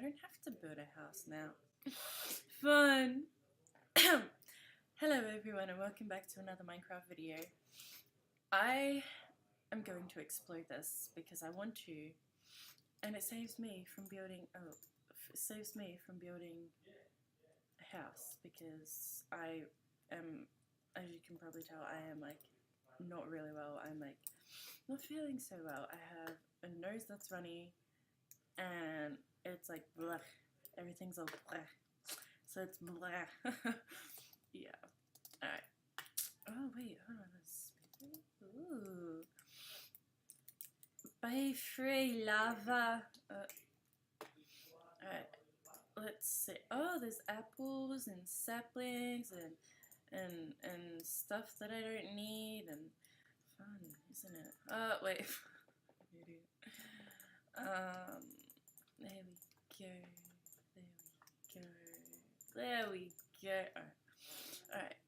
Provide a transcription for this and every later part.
don't have to build a house now. Fun! Hello everyone and welcome back to another Minecraft video. I am going to explode this because I want to, and it saves me from building a house because I am, as you can probably tell, I am like not really well. I'm like not feeling so well. I have a nose that's runny and it's like blegh. Everything's all blegh. So it's blegh. Yeah. Alright. Oh wait, hold on. Ooh. By free lava. Alright. Let's see. Oh, there's apples and saplings and stuff that I don't need and fun, isn't it? Oh wait. There we go. There we go. Alright.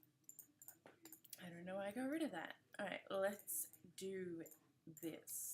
I don't know why I got rid of that. Alright, let's do this.